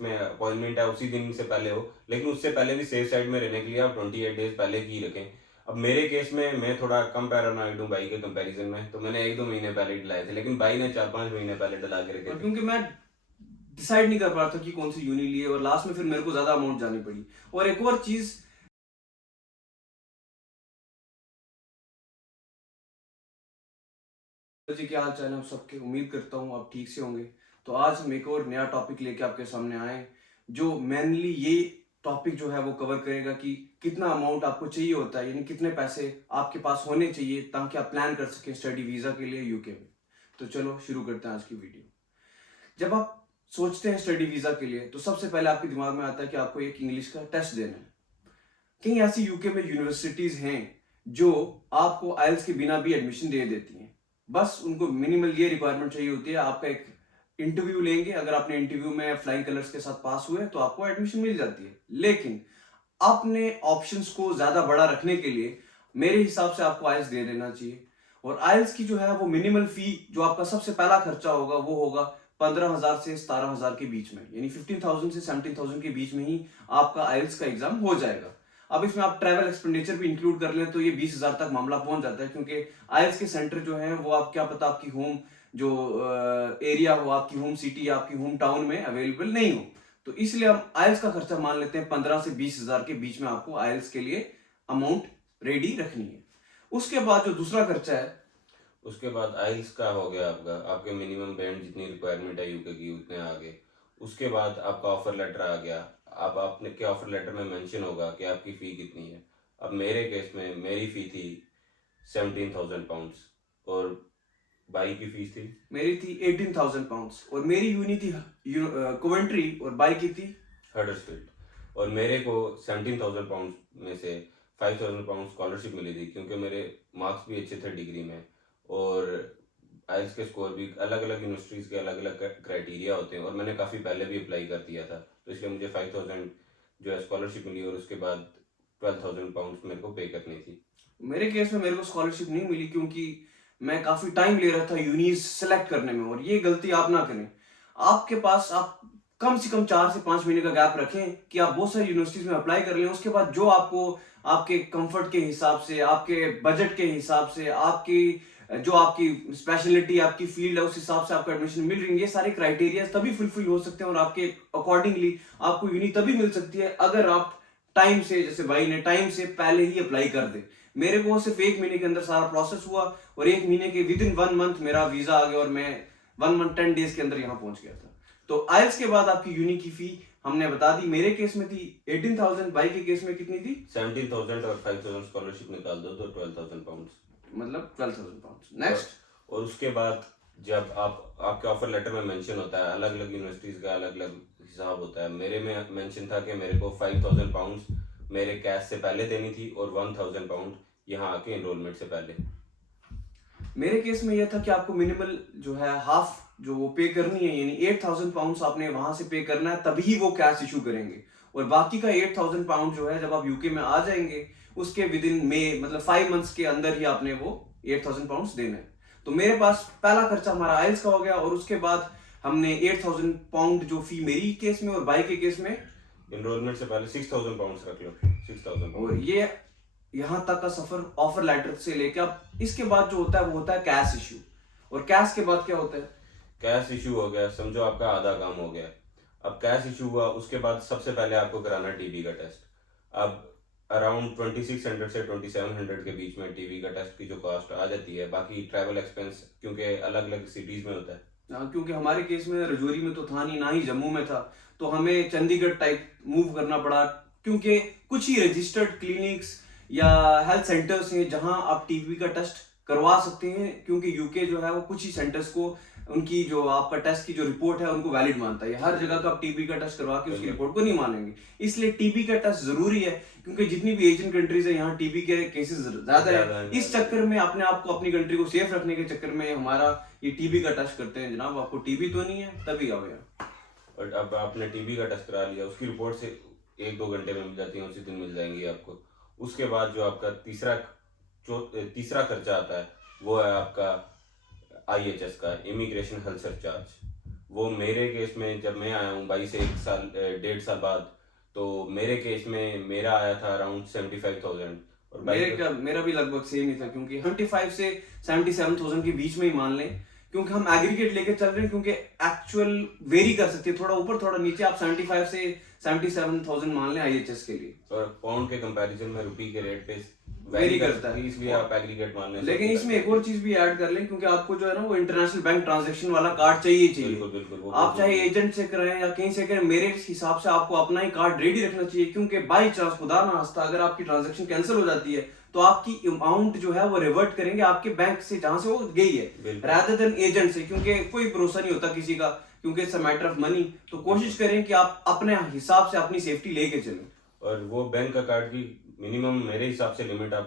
में अपॉइंटमेंट है उसी दिन से पहले हो, लेकिन उससे पहले भी सेफ साइड में रहने के लिए आप 28 डेज पहले की रखें। अब मेरे केस में मैं थोड़ा कम पैरानॉइड हूँ भाई के कंपैरिजन में, तो मैंने 1-2 महीने पहले ही डलाए थे, लेकिन भाई ने 4-5 महीने पहले डला के रखे और थे। क्योंकि मैं डिसाइड नहीं कर पा रहा था कि कौन सी यूनी लिए, और लास्ट में फिर मेरे को ज्यादा अमाउंट जानी पड़ी। और एक और चीज, जी क्या हाल चाल है आप सबके, उम्मीद करता हूँ आप ठीक से होंगे। तो आज हम एक और नया टॉपिक लेके आपके सामने आए, जो मेनली ये टॉपिक जो है वो कवर करेगा कि कितना अमाउंट आपको चाहिए होता है, यानी कितने पैसे आपके पास होने चाहिए ताकि आप प्लान कर सकें स्टडी वीजा के लिए यूके में। तो चलो शुरू करते हैं आज की वीडियो। जब आप सोचते हैं स्टडी वीजा के लिए, तो सबसे पहले आपके दिमाग में आता है कि आपको एक इंग्लिश का टेस्ट देना है। कई ऐसी यूके में यूनिवर्सिटीज हैं जो आपको आइल्स के बिना भी एडमिशन दे देती हैं। बस उनको मिनिमल ये रिक्वायरमेंट चाहिए होती है, आपका एक इंटरव्यू लेंगे, अगर आपने इंटरव्यू में फ्लाइंग कलर्स के साथ पास हुए तो आपको एडमिशन मिल जाती है। लेकिन अपने ऑप्शंस को ज्यादा बड़ा रखने के लिए मेरे हिसाब से आपको आइल्स दे देना चाहिए। और आइल्स की जो है वो मिनिमल फी, जो आपका सबसे पहला खर्चा होगा, वो होगा 15,000 से 17,000 के बीच में, यानी 15,000 से 17,000 के बीच में ही आपका आइल्स का एग्जाम हो जाएगा। अब इसमें आप ट्रैवल एक्सपेंडिचर भी इंक्लूड कर लें तो ये 20,000 तक मामला पहुंच जाता है, क्योंकि आइल्स के सेंटर जो है वो आप क्या पता आपकी होम जो एरिया हो, आपकी होम सिटी या आपकी होम टाउन में अवेलेबल नहीं हो। तो इसलिए हम आइल्स का खर्चा मान लेते हैं 15 से 20,000 के बीच में आपको आइल्स के लिए अमाउंट रेडी रखनी है। उसके बाद जो दूसरा खर्चा है, उसके बाद आइल्स का हो गया आपका, आपके मिनिमम बैंड जितनी रिक्वायरमेंट है यूके की उतने आ गए। उसके बाद आपका ऑफर लेटर आ गया। अब आपने के ऑफर लेटर में मेंशन होगा कि आपकी फ़ी कितनी है। अब मेरे केस में मेरी फ़ी थी 17,000 पाउंड्स, और भाई की फीस थी। मेरी थी 18,000 पाउंड्स, और मेरी यूनी थी कोवेंट्री, और बाई की थी हडर्सफील्ड। और मेरे को 17,000 पाउंड में से 5,000 पाउंड स्कॉलरशिप मिली थी, क्योंकि मेरे मार्क्स भी अच्छे थे डिग्री में, और आइल्स के स्कोर भी अलग अलग यूनिवर्सिटीज़ के अलग अलग क्राइटेरिया होते हैं, और मैंने काफ़ी पहले भी अप्लाई कर दिया था, तो इसलिए मुझे 5,000 जो है स्कॉलरशिप मिली, और उसके बाद 12,000 पाउंड मेरे को पे करनी थी। मेरे केस में मेरे को स्कॉलरशिप नहीं मिली, क्योंकि मैं काफी टाइम ले रहा था यूनीज सेलेक्ट करने में। और ये गलती आप ना करें। आपके पास आप कम से कम 4 से 5 महीने का गैप रखें कि आप बहुत सारी यूनिवर्सिटीज में अप्लाई कर लें। उसके बाद जो आपको आपके कंफर्ट के हिसाब से, आपके बजट के हिसाब से, आपकी जो आपकी स्पेशलिटी, आपकी फील्ड है, उस हिसाब से आपको एडमिशन मिल रही है। ये सारे क्राइटेरिया तभी फुलफिल हो सकते हैं और आपके अकॉर्डिंगली आपको यूनी तभी मिल सकती है अगर आप टाइम से, जैसे भाई ने टाइम से पहले ही अप्लाई कर दे। मेरे को सिर्फ 1 महीने के अंदर सारा प्रोसेस हुआ, और 1 महीने के विद इन 1 मंथ मेरा वीजा आ गया, और मैं 1 मंथ 10 डेज के अंदर यहाँ पहुंच गया था। तो आइल्स के बाद आपकी यूनी की फी हमने बता दी। मेरे केस में थी 18,000, भाई के केस में कितनी थी? 17,000 और 5,000 स्कॉलरशिप निकाल दो तो 12,000 पाउंड। मतलब 12,000 पाउंड। नेक्स्ट, और उसके बाद जब आप आपके ऑफर लेटर में मेंशन होता है, अलग अलग यूनिवर्सिटीज़ का अलग अलग हिसाब होता है। मेरे में मेंशन था कि मेरे को 5,000 पाउंड मेरे कैश से पहले देनी थी, और 1,000 पाउंड यहाँ आके इनरोलमेंट से पहले। मेरे केस में यह था कि आपको मिनिमल जो है हाफ जो वो पे करनी है, यानी 8,000 पाउंड आपने वहां से पे करना है, तभी वो कैश इशू करेंगे। और बाकी का 8,000 पाउंड जो है जब आप यूके में आ जाएंगे, उसके विद इन मे, मतलब 5 मंथ्स के अंदर ही आपने वो 8,000 पाउंड देना है। तो मेरे पास पहला खर्चा हमारा आइल्स का हो गया, और उसके बाद हमने 8,000 पाउंड जो फी मेरी केस में और भाई के केस में, इनरोलमेंट से पहले 6,000 पाउंड रख लो, 6,000 और पाउंड। ये यहाँ तक का सफर ऑफर लेटर से लेकर अब इसके बाद जो होता है वो होता है कैश इशू। और कैश के बाद क्या होता है? कैश इशू हो गया, समझो आपका आधा काम हो गया। अब कैश इशू हुआ, उसके बाद सबसे पहले आपको कराना टीबी का टेस्ट। अब अराउंड 2,600 से 2,700 के बीच में टीबी का टेस्ट की जो कॉस्ट आ जाती है। बाकी ट्रैवल एक्सपेंस क्योंकि अलग अलग सिटीज़ में होता है। क्योंकि हमारे केस में रजौरी में तो था नहीं, ना ही जम्मू में था, तो हमें चंडीगढ़ टाइप मूव करना पड़ा। क्योंकि कुछ ही रजिस्टर्ड क्लिनिक्स या हेल्थ सेंटर्स हैं जहां आप टीबी का टेस्ट करवा सकते हैं, क्योंकि यूके जो है वो कुछ ही सेंटर्स को उनकी जो आपका टेस्ट की जो रिपोर्ट है उनको वैलिड मानता है। हर जगह का आप टीबी का टेस्ट करवा के उसकी रिपोर्ट को नहीं मानेंगे। इसलिए टीबी का टेस्ट जरूरी है, क्योंकि जितनी भी एशियन कंट्रीज है यहाँ टीबी के केसेस ज्यादा है। इस चक्कर में अपने आप को, अपनी कंट्री को सेफ रखने के चक्कर में हमारा ये टीबी का टेस्ट करते हैं। जनाब आपको टीबी तो नहीं है, तभी आओ यार। और अब आपने टीबी का टेस्ट करा लिया, उसकी रिपोर्ट से 1-2 घंटे में मिल जाती है, उसी दिन मिल जाएंगी आपको। उसके बाद जो आपका तीसरा खर्चा आता है, वो है आपका IHS का, इमिग्रेशन हेल्थ सरचार्ज। वो मेरे केस में जब मैं आया हूँ 22 से 1 साल 1.5 साल बाद, तो मेरे केस में मेरा आया था अराउंड 75,000 और बाई का। मेरा भी लगभग सेम ही था, क्योंकि 75 से 77,000 के बीच में ही मान लें, क्योंकि हम एग्रीगेट लेके चल रहे हैं, क्योंकि एक्चुअल वेरी कर सकती है, थोड़ा ऊपर थोड़ा नीचे। आप 75 से 77,000 मान लें आईएचएस के लिए। और पाउंड के कंपैरिजन में रुपी के रेट पे वेरी वेरी कर करता सकती है, है। इसलिए आप एग्रीगेट मान लें। लेकिन इसमें एक और चीज भी ऐड कर लें, क्योंकि आपको जो है ना वो इंटरनेशनल बैंक ट्रांजैक्शन वाला कार्ड चाहिए ही चाहिए। बिल्कुल बिल्कुल, वो आप चाहे एजेंट से कराएं या कहीं से करें, मेरे हिसाब से आपको अपना ही कार्ड रेडी रखना चाहिए, क्योंकि बाई चांस खुदा ना खास्ता अगर आपकी ट्रांजैक्शन कैंसिल हो जाती है तो आपकी अमाउंट जो है वो रिवर्ट करेंगे आपके बैंक से जहां से वो गई है, रादर देन एजेंट से, क्योंकि कोई भरोसा नहीं होता किसी का, क्योंकि it's a matter of money. तो कोशिश करें कि आप अपने हिसाब से अपनी सेफ्टी लेके चलें। और वो बैंक का कार्ड की मिनिमम मेरे हिसाब से लिमिट आप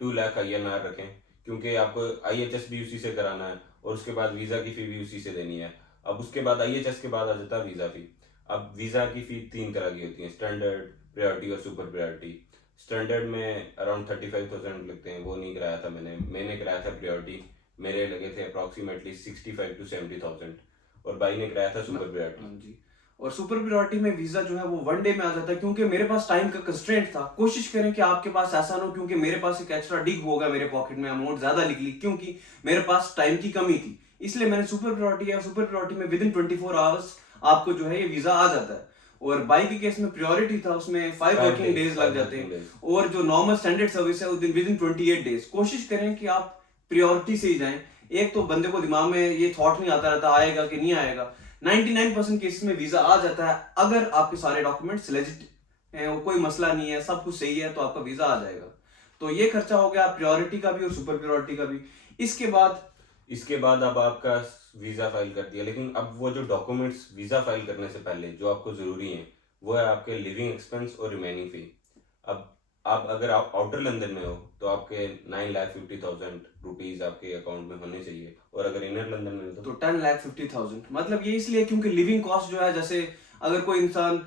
2 लाख INR रखें, क्योंकि आपको IHS भी उसी से कराना है और उसके बाद वीज़ा की फ़ी भी उसी से देनी है। अब उसके बाद IHS के बाद आ जाता है वीज़ा फ़ी। अब वीज़ा की फ़ी 3 तरह की होती है, स्टैंडर्ड, प्रायोरिटी और सुपर प्रायोरिटी। स्टैंडर्ड में अराउंड 35,000 लगते हैं, वो नहीं कराया था मैंने कराया था प्रायोरिटी, मेरे लगे थे अप्रॉक्सीमेटली 65 to 70,000 और भाई ने कराया था सुपर प्रायोरिटी। हाँ जी। और सुपर प्रायोरिटी में वीजा जो है वो 1 डे में आ जाता है, क्योंकि मेरे पास टाइम का कंस्ट्रेंट था। कोशिश करें कि आपके पास ऐसा ना हो, क्योंकि मेरे पास एक एक्स्ट्रा डिग होगा मेरे पॉकेट में, अमाउंट ज्यादा निकली, क्योंकि मेरे पास टाइम की कमी थी, इसलिए मैंने सुपर प्रायोरिटी है। सुपर प्रायोरिटी में विद इन 24 आवर्स आपको जो है ये वीजा आ जाता है। और बाई के केस में प्रायोरिटी था, उसमें 5 वर्किंग डेज लग जाते हैं, और जो नॉर्मल स्टैंडर्ड सर्विस है विद इन 28 डेज। कोशिश करें कि आप प्रायोरिटी से ही जाएं। एक तो बंदे को दिमाग में ये थॉट नहीं आता रहता आएगा कि नहीं आएगा। 99% केसेस में वीजा आ जाता है, अगर आपके सारे डॉक्यूमेंट्स लेजिट हैं, कोई मसला नहीं है, सब कुछ सही है, तो आपका वीजा आ जाएगा। तो ये खर्चा हो गया प्रायोरिटी का भी और सुपर प्रायोरिटी का भी। इसके बाद अब आपका वीज़ा फाइल कर दिया, लेकिन अब वो जो डॉक्यूमेंट्स वीज़ा फाइल करने से पहले जो आपको ज़रूरी हैं वो है आपके लिविंग एक्सपेंस और रिमेनिंग फ़ी। अब आप अगर आप आउटर लंदन में हो तो आपके 9,50,000 रुपीज़ आपके अकाउंट में होने चाहिए, और अगर इनर लंदन में हो तो 10,50,000। मतलब ये इसलिए क्योंकि लिविंग कॉस्ट जो है, जैसे अगर कोई इंसान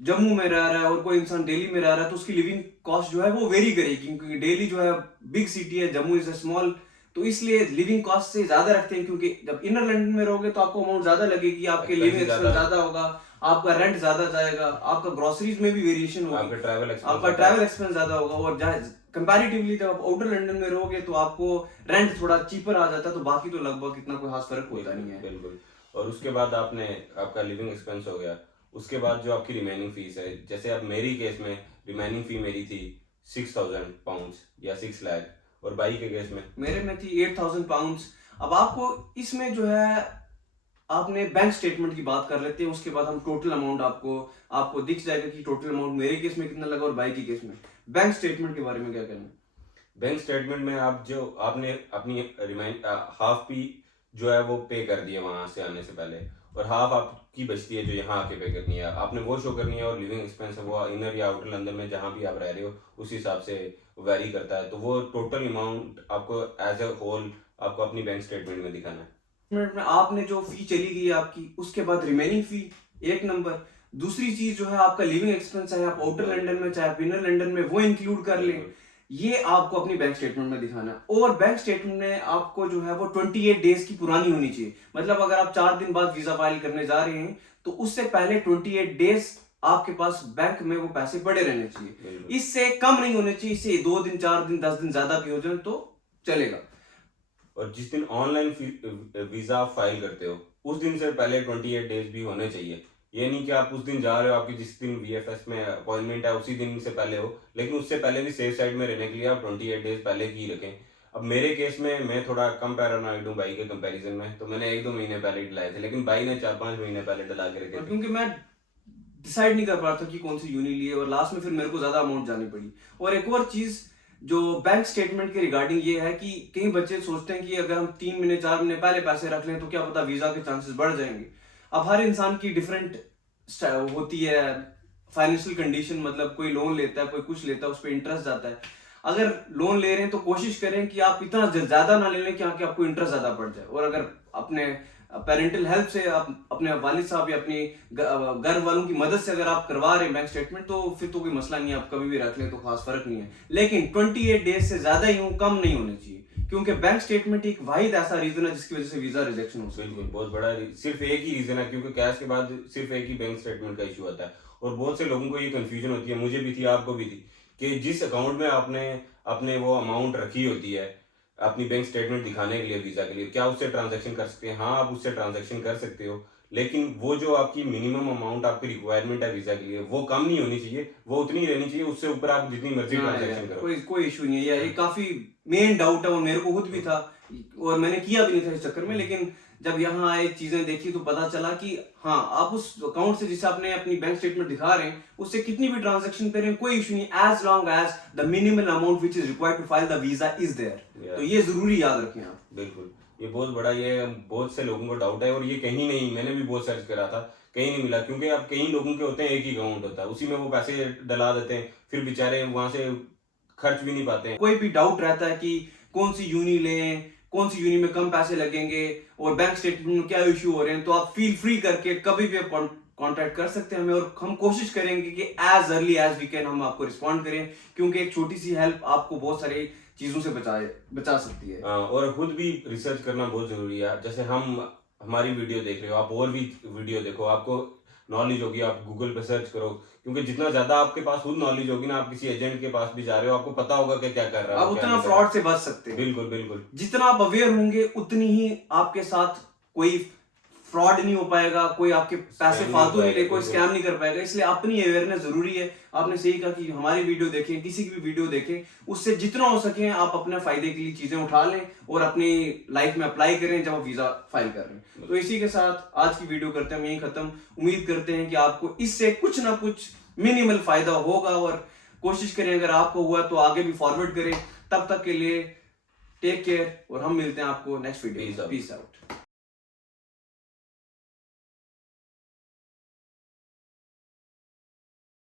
जम्मू में रह रहा है और कोई इंसान दिल्ली में रह रहा है, तो उसकी लिविंग कॉस्ट जो है वो वेरी करेगी, क्योंकि दिल्ली जो है बिग सिटी है, जम्मू इज अ स्मॉल, तो इसलिए लिविंग कॉस्ट से ज्यादा रखते हैं। क्योंकि जब इनर लंदन में रहोगे तो आपको अमाउंट ज्यादा लगेगी, आपके लिविंग एक्सपेंस ज्यादा होगा, आपका रेंट ज्यादा जाएगा, आपका ग्रोसरीज में भी वेरिएशन होगी, आपका ट्रैवल एक्सपेंस ज्यादा होगा। और कंपैरेटिवली जब आप आउटर लंदन में रहोगे तो आपको रेंट थोड़ा चीपर आ जाता है, तो बाकी तो लगभग इतना कोई खास फर्क होता नहीं है। बिल्कुल। और उसके बाद आपका लिविंग एक्सपेंस हो गया, उसके बाद जो आपकी रिमेनिंग फीस है, जैसे अब मेरी केस में रिमेनिंग फी मेरी थी 6,000 पाउंड या 6 लाख, और बाई के केस में मेरे में थी 8,000 पाउंड्स। अब आपको इसमें जो है, आपने बैंक स्टेटमेंट की बात कर लेते हैं, उसके बाद हम टोटल अमाउंट आपको दिख जाएगा कि टोटल अमाउंट मेरे केस में कितना लगा और बाई की केस में। बैंक स्टेटमेंट के बारे में क्या कहना है? बैंक स्टेटमेंट में आपने अपनी हाफ फी जो है वो पे कर दिया वहां से आने से पहले, और हाफ आपकी बचती है जो यहाँ आके पे करनी है, आपने वो शो करनी है। और लिविंग एक्सपेंस है वो इनर या आउटर लंदन में जहाँ भी आप रह रहे हो उस हिसाब से वेरी करता है, तो वो टोटल अमाउंट आपको एज अ होल आपको अपनी बैंक स्टेटमेंट में दिखाना है। मिनट में आपने जो फी चली गई आपकी, उसके बाद रिमेनिंग फी एक नंबर। दूसरी चीज जो है आपका लिविंग एक्सपेंस है, आप आउटर लंदन में चाहे आप इनर लंदन में, वो इंक्लूड कर लें, ये आपको अपनी बैंक स्टेटमेंट में दिखाना है। और बैंक स्टेटमेंट में आपको जो है वो 28 डेज की पुरानी होनी चाहिए। मतलब अगर आप 4 दिन बाद वीजा फाइल करने जा रहे हैं तो उससे पहले 28 डेज आपके पास बैंक में वो पैसे पड़े रहने चाहिए, इससे कम नहीं होने चाहिए। इससे 2 दिन 4 दिन 10 दिन ज्यादा भी हो जाए तो चलेगा। और जिस दिन ऑनलाइन वीजा फाइल करते हो उस दिन से पहले 28 डेज भी होने चाहिए। ये नहीं कि आप उस दिन जा रहे हो, आपकी जिस दिन VFS में अपॉइंटमेंट है उसी दिन से पहले हो, लेकिन उससे पहले भी सेफ साइड में रहने के लिए आप 28 डेज पहले की रखें। अब मेरे केस में मैं थोड़ा कम पैरानॉइड हूँ भाई के कंपैरिजन में, तो मैंने 1-2 महीने पहले डलाए थे, लेकिन भाई ने 4-5 महीने पहले डला के रखे थे। क्योंकि मैं डिसाइड नहीं कर पा रहा था कि कौन सी यूनि लिए, और लास्ट में फिर मेरे को ज्यादा अमाउंट जानी पड़ी। और एक और चीज जो बैंक स्टेटमेंट के रिगार्डिंग ये है कि कई बच्चे सोचते हैं कि अगर हम 3 महीने 4 महीने पहले पैसे रख लें तो क्या पता वीजा के चांसेस बढ़ जाएंगे। अब हर इंसान की डिफरेंट होती है फाइनेंशियल कंडीशन, मतलब कोई लोन लेता है, कोई कुछ लेता है, उस पर इंटरेस्ट जाता है। अगर लोन ले रहे हैं तो कोशिश करें कि आप इतना ज्यादा ना ले लें कि आपको इंटरेस्ट ज्यादा पड़ जाए। और अगर अपने पेरेंटल हेल्प से आप अपने वालिद साहब या अपनी घर वालों की मदद से अगर आप करवा रहे हैं बैंक स्टेटमेंट, तो फिर तो कोई मसला नहीं है, आप कभी भी रख लें तो खास फर्क नहीं है। लेकिन 28 डेज से ज्यादा ही कम नहीं होने चाहिए, क्योंकि बैंक स्टेटमेंट एक वाहिद ऐसा रीजन है जिसकी वजह से वीजा रिजेक्शन हो सकती बिल्कुल है। बहुत बड़ा सिर्फ एक ही रीजन है, क्योंकि कैश के बाद सिर्फ एक ही बैंक स्टेटमेंट का इशू आता है। और बहुत से लोगों को ये कंफ्यूजन होती है, मुझे भी थी, आपको भी थी, कि जिस अकाउंट में आपने अपने वो अमाउंट रखी होती है अपनी बैंक स्टेटमेंट दिखाने के लिए वीजा के लिए, क्या उससे ट्रांजैक्शन कर सकते हैं? हाँ, आप उससे ट्रांजैक्शन कर सकते हो, लेकिन वो जो आपकी मिनिमम अमाउंट आपकी रिक्वायरमेंट है वीजा के लिए, वो कम नहीं होनी चाहिए, वो उतनी ही रहनी चाहिए। उससे ऊपर आप जितनी मर्जी हाँ ट्रांजैक्शन यार, करो। कोई कोई इशू नहीं है यार, ये काफी मेन डाउट है और मेरे को खुद भी था और मैंने किया भी नहीं था इस चक्कर में, लेकिन जब यहाँ आए चीजें देखी तो पता चला कि हाँ, आप उस अकाउंट से जिसे आपने अपनी बैंक स्टेटमेंट दिखा रहे हैं उससे कितनी भी ट्रांजैक्शन करें कोई इशू नहीं, as long as the minimal amount which is required to file the visa is there. तो ये जरूरी याद रखें आप। बिल्कुल, ये बहुत बड़ा, ये बहुत से लोगों को डाउट है, और ये कहीं नहीं, मैंने भी बहुत सर्च करा था, कहीं नहीं मिला, क्योंकि अब कई लोगों के होते हैं एक ही अकाउंट होता है, उसी में वो पैसे डला देते हैं, फिर बेचारे वहां से खर्च भी नहीं पाते हैं। कोई भी डाउट रहता है कि कौन सी यूनी लें, कौन सी यूनी में कम पैसे लगेंगे और बैंक स्टेटमेंट में क्या इशू हो रहे हैं, तो आप फील फ्री करके कभी भी कांटेक्ट कर सकते हैं हमें, और हम कोशिश करेंगे कि as early as we can हम आपको रिस्पॉन्ड करें, क्योंकि एक छोटी सी हेल्प आपको बहुत सारी चीजों से बचा सकती है। और खुद भी रिसर्च करना बहुत जरूरी है। जैसे हम हमारी वीडियो देख रहे हो, आप और भी वीडियो देखो, आपको नॉलेज होगी, आप गूगल पे सर्च करो, क्योंकि जितना ज्यादा आपके पास खुद नॉलेज होगी ना, आप किसी एजेंट के पास भी जा रहे हो, आपको पता होगा कि क्या कर रहा है आप वो, क्या उतना नहीं कर रहा। फ्रॉड से बच सकते हैं। बिल्कुल बिल्कुल। जितना आप अवेयर होंगे उतनी ही आपके साथ कोई फ्रॉड नहीं हो पाएगा, कोई आपके पैसे नहीं फालतू हो नहीं ले, पाएगा, कोई बिल्कुल। स्कैम नहीं कर पाएगा। इसलिए अपनी अवेयरनेस जरूरी है। आपने सही कहा कि हमारी वीडियो देखें, किसी की भी वीडियो देखें, उससे जितना हो सके आप अपने फायदे के लिए चीजें उठा लें और अपनी लाइफ में अप्लाई करें जब आप वीजा फाइल कर रहे हैं। तो इसी के साथ आज की वीडियो करते हैं हम यहीं खत्म। उम्मीद करते हैं कि आपको इससे कुछ ना कुछ मिनिमल फायदा होगा, और कोशिश करें अगर आपको हुआ तो आगे भी फॉरवर्ड करें। तब तक के लिए टेक केयर, और हम मिलते हैं आपको next video. Peace out. Peace out.